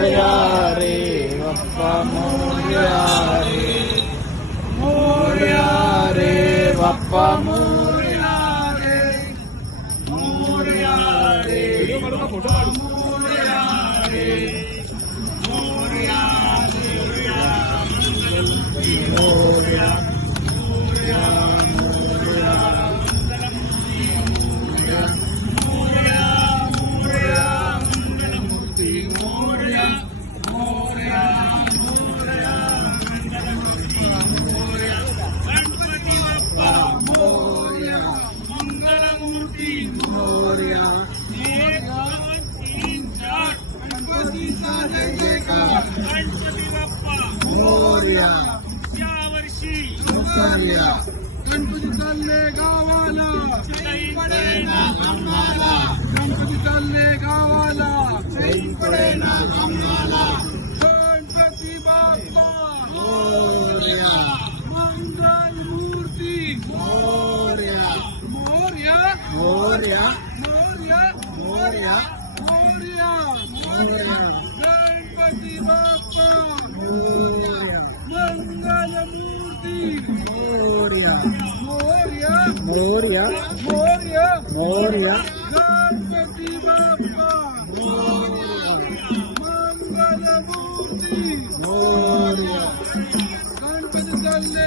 मोरया रे बाप्पा मोरया रे, मोरया रे बाप्पा मोरया रे, मोरया रे बाप्पा मोरया रे, मोरया रे मोरया, मोरया गणपती बाप्पा मोरया, यावर्षी गणपती चालले गावाला, पडेना आम्हाला, गणपती चालले गावाला, पडेना आम्हाला, गणपती बाप्पा मोरया, मंगल मूर्ती मोरया, मोरया मोरया मोरया मोरया मोरया मोरया, गणपती बाप्पा मोरया, मंगल मूर्ती मोरया, मोरया मोरया मोरया मोरया।